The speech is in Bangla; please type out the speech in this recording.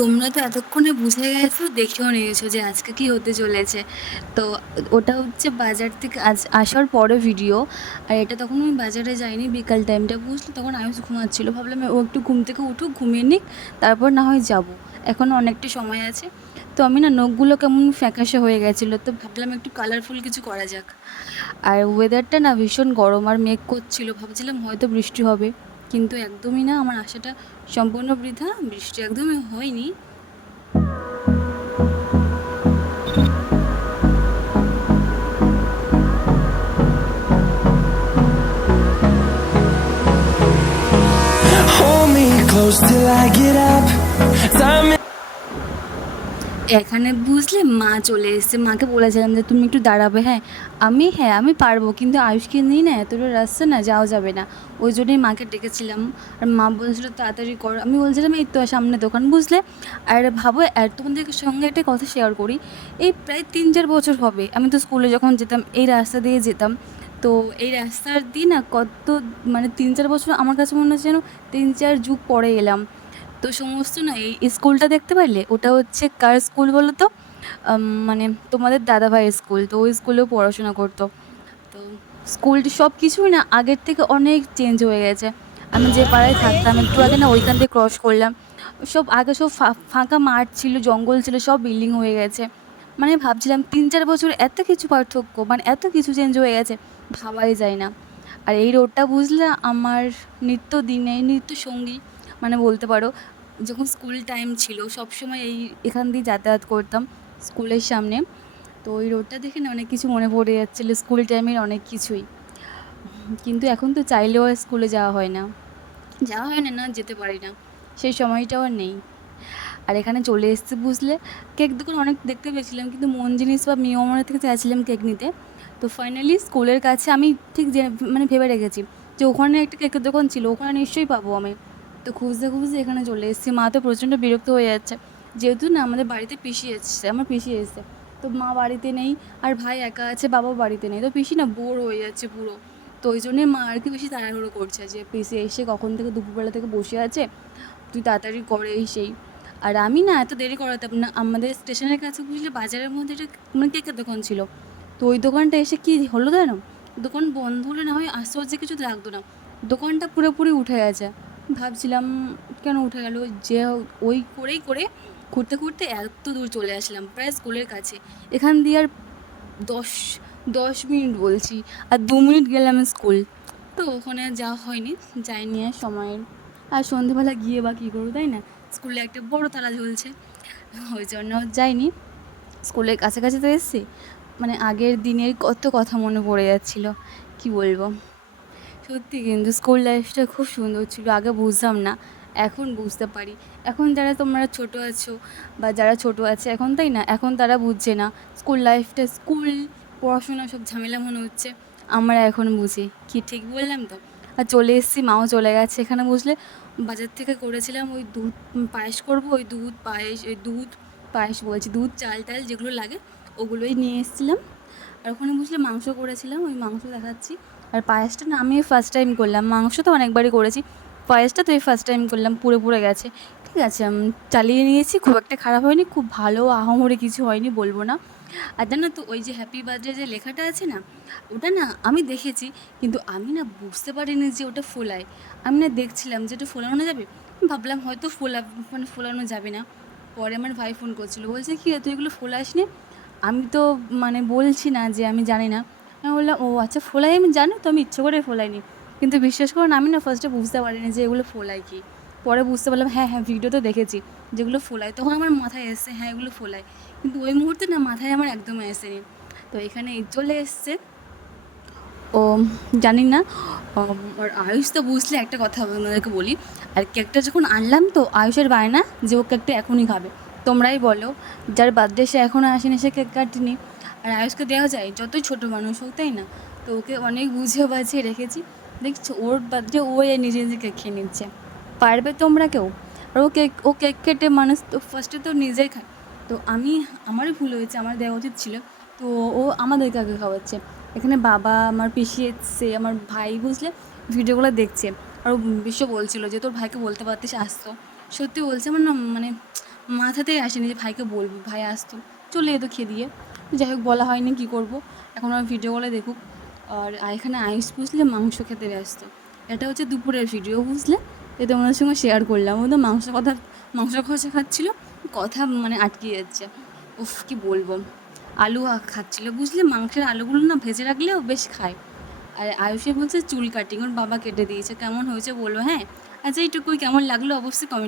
তোমরা তো এতক্ষণে বুঝে গেছো, দেখেও নিয়েছো যে আজকে কি হতে চলেছে। তো ওটা হচ্ছে বাজার থেকে আসার পরে ভিডিও। আর এটা তখন আমি বাজারে যাইনি, বিকাল টাইমটা বুঝলি, তখন আয়ুষ ঘুমাচ্ছিল। ভাবলাম ও একটু ঘুম থেকে উঠুক, ঘুমিয়ে নিক, তারপর না হয় যাবো। এখনও অনেকটা সময় আছে। তো আমি না, নখগুলো কেমন ফ্যাকাশে হয়ে গেছিলো, তো ভাবলাম একটু কালারফুল কিছু করা যাক। আর ওয়েদারটা না ভীষণ গরম আর মেঘ করছিল, ভাবছিলাম হয়তো বৃষ্টি হবে, কিন্তু একদমই না, আমার আশাটা সম্পূর্ণ বৃথা, বৃষ্টি একদমই হয়নি। Hold me close till I get up. Time এখানে বুঝলে মা চলে এসেছে, মাকে বলেছিলাম যে তুমি একটু দাঁড়াবে। আমি পারবো, কিন্তু আয়ুষকে নিয়ে না এতটা রাস্তা না যাওয়া যাবে না। ওই জন্যই মাকে ডেকেছিলাম। আর মা বলছিল তাড়াতাড়ি কর, আমি বলছিলাম এই তো সামনে দোকান, বুঝলে। আর ভাবো, আর তোমাদের সঙ্গে একটা কথা শেয়ার করি। এই প্রায় 3-4 বছর হবে, আমি তো স্কুলে যখন যেতাম এই রাস্তা দিয়ে যেতাম। তো এই রাস্তার দিয়ে না কত, মানে 3-4 বছর আমার কাছে মনে হচ্ছে যেন 3-4 যুগ পরে এলাম। তো সমস্ত না, এই স্কুলটা দেখতে পারলে, ওটা হচ্ছে কার স্কুল বলো তো? মানে তোমাদের দাদাভাইয়ের স্কুল। তো ওই স্কুলেও পড়াশোনা করতো। তো স্কুলটি সব কিছুই না আগের থেকে অনেক চেঞ্জ হয়ে গেছে। আমি যে পাড়ায় থাকতাম একটু আগে না, ওইখান দিয়ে ক্রস করলাম। সব আগে সব ফাঁকা মাঠ ছিল, জঙ্গল ছিল, সব বিল্ডিং হয়ে গেছে। মানে ভাবছিলাম 3-4 বছর এত কিছু পার্থক্য, মানে এত কিছু চেঞ্জ হয়ে গেছে, ভাবাই যায় না। আর এই রোডটা বুঝলে আমার নিত্য সঙ্গী, মানে বলতে পারো। যখন স্কুল টাইম ছিল সবসময় এখান দিয়ে যাতায়াত করতাম স্কুলের সামনে। তো ওই রোডটা দেখে না অনেক কিছু মনে পড়ে যাচ্ছিলো, স্কুল টাইমের অনেক কিছুই। কিন্তু এখন তো চাইলেও আর স্কুলে যাওয়া হয় না, না যেতে পারি না, সেই সময়টাও আর নেই। আর এখানে চলে এসেছি বুঝলে। কেক দোকান অনেক দেখতে পেয়েছিলাম, কিন্তু মন জিনিস বা মিয়মনের থেকে চাইছিলাম কেক নিতে। তো ফাইনালি স্কুলের কাছে আমি ঠিক যে মানে ভেবে রেখেছি যে ওখানে একটা কেকের দোকান ছিল, ওখানে নিশ্চয়ই পাবো আমি। তো খুঁজতে খুঁজতে এখানে চলে এসেছি। মা তো প্রচণ্ড বিরক্ত হয়ে যাচ্ছে, যেহেতু না আমাদের বাড়িতে পিসি এসছে, আমার পিসি এসছে। তো মা বাড়িতে নেই, আর ভাই একা আছে, বাবাও বাড়িতে নেই। তো পিসি না বোর হয়ে যাচ্ছে পুরো। তো ওই জন্যে মা আর কি বেশি তাড়াহুড়ো করছে যে পিসি এসে কখন থেকে দুপুরবেলা থেকে বসে আছে, তুই তাড়াতাড়ি করে এই সেই। আর আমি না এত দেরি করাতাম না, আমাদের স্টেশনের কাছে বুঝলে বাজারের মধ্যে একটা মানে কেকের দোকান ছিল। তো ওই দোকানটা এসে কী হলো জানো, দোকান বন্ধ হলে না হয় আশ্চর্য কিছু লাগতো না, দোকানটা পুরোপুরি উঠে গেছে। ভাবছিলাম কেন উঠে গেল, যে ওই করেই করে ঘুরতে ঘুরতে এত দূর চলে আসলাম, প্রায় স্কুলের কাছে। এখান দিয়ে আর দশ 10 মিনিট বলছি, আর 2 মিনিট গেলাম স্কুল। তো ওখানে আর যাওয়া হয়নি, যাইনি আর সময়ের। আর সন্ধেবেলা গিয়ে বা কী করবো, তাই না? স্কুলে একটা বড় তালা ঝুলছে, ওই জন্য যাইনি। স্কুলের কাছাকাছি তো এসেছি, মানে আগের দিনের কত কথা মনে পড়ে যাচ্ছিল, কি বলবো। সত্যি কিন্তু স্কুল লাইফটা খুব সুন্দর ছিল, আগে বুঝতাম না, এখন বুঝতে পারি। এখন যারা তোমরা ছোট আছো বা যারা ছোট আছে এখন, তাই না, এখন তারা বুঝছে না স্কুল লাইফটা, স্কুল পড়াশোনা সব ঝামেলা মনে হচ্ছে। আমরা এখন বুঝি, কি ঠিক বললাম তো? আর চলে এসেছি, মাও চলে গেছে। এখানে বুঝলে বাজার থেকে করেছিলাম ওই দুধ পায়েস করবো, ওই দুধ পায়েস, ওই দুধ পায়েস বলছি, দুধ চাল টাল যেগুলো লাগে ওগুলোই নিয়ে এসেছিলাম। আর ওখানে বুঝলে মাংস করেছিলাম, ওই মাংস দেখাচ্ছি। আর পায়েসটা না আমি ফার্স্ট টাইম করলাম, মাংস তো অনেকবারই করেছি, পায়েসটা তো এই ফার্স্ট টাইম করলাম, পুরো গেছে। ঠিক আছে, চালিয়ে নিয়েছি, খুব একটা খারাপ হয়নি, খুব ভালো আহামরি কিছু হয়নি বলবো না। আর জানো তো, ওই যে হ্যাপি বার্থডে যে লেখাটা আছে না, ওটা না আমি দেখেছি, কিন্তু আমি না বুঝতে পারিনি যে ওটা ফোলায়। আমি না দেখছিলাম যে ওটা ফোলানো যাবে, ভাবলাম হয়তো মানে ফোলানো যাবে না। পরে আমার ভাই ফোন করছিলো, বলছে কি রে, তুই এগুলো ফোলাসনি? আমি তো মানে বলছি না যে আমি জানি না। আমি বললাম ও আচ্ছা, ফোলাই আমি জানি, তো আমি ইচ্ছে করে ফোলাইনি। কিন্তু বিশ্বাস করুন, আমি না ফার্স্টে বুঝতে পারিনি যে এগুলো ফোলায় কি। পরে বুঝতে পারলাম, হ্যাঁ হ্যাঁ, ভিডিও তো দেখেছি যেগুলো ফোলায়, তখন আমার মাথায় এসছে হ্যাঁ এগুলো ফোলায়। কিন্তু ওই মুহূর্তে না মাথায় আমার একদমই আসেনি। তো এখানে চলে এসছে ও, জানি না। আর আয়ুষ তো বুঝলে একটা কথা আপনাদেরকে বলি, আর কেকটা যখন আনলাম তো আয়ুষের বায়না যে ও কেকটা এখনই খাবে। তোমরাই বলো, যার বার্থডে সে এখনও আসেনি, সে কেক কাটেনি। আর আয়ুষকে দেওয়া যায় যতই ছোটো মানুষ হোক, তাই না? তো ওকে অনেক বুঝিয়ে বাঝিয়ে রেখেছি, দেখছো ওর বার্থডে ও নিজে নিজে কেক খেয়ে নিচ্ছে। পারবে তোমরা কেউ? আর ও কেক কেটে মানুষ তো ফার্স্টে তো নিজেই খায়। তো আমারই ভুল হয়েছে, আমার দেওয়া উচিত ছিল। তো ও আমাদেরকে আগে খাওয়াচ্ছে। এখানে বাবা, আমার পিসি এসছে, আমার ভাই বুঝলে ভিডিওগুলো দেখছে। আর ও বলছিল যে তোর ভাইকে বলতে পারতিস আসতো। সত্যি বলছে, আমার না মানে মাথাতেই আসেনি যে ভাইকে বলবো, ভাই আসতো চলে যেত খেয়ে দিয়ে। যাই হোক বলা হয়নি, কী করবো, এখন আমার ভিডিও কলে দেখুক। আর এখানে আয়ুষ বুঝলে মাংস খেতে ব্যস্ত। এটা হচ্ছে দুপুরের ভিডিও বুঝলে, এ তোমাদের সঙ্গে শেয়ার করলাম। ও তো মাংস কষা খাচ্ছিলো, কথা মানে আটকে যাচ্ছে। উফ কি বলবো, আলু খাচ্ছিলো বুঝলে, মাংসের আলুগুলো না ভেজে রাখলেও বেশ খায়। আর আয়ুষে বলছে চুল কাটিং ওর বাবা কেটে দিয়েছে, কেমন হয়েছে বলবো হ্যাঁ। আচ্ছা এইটুকুই, কেমন লাগলো অবশ্যই কমেন্ট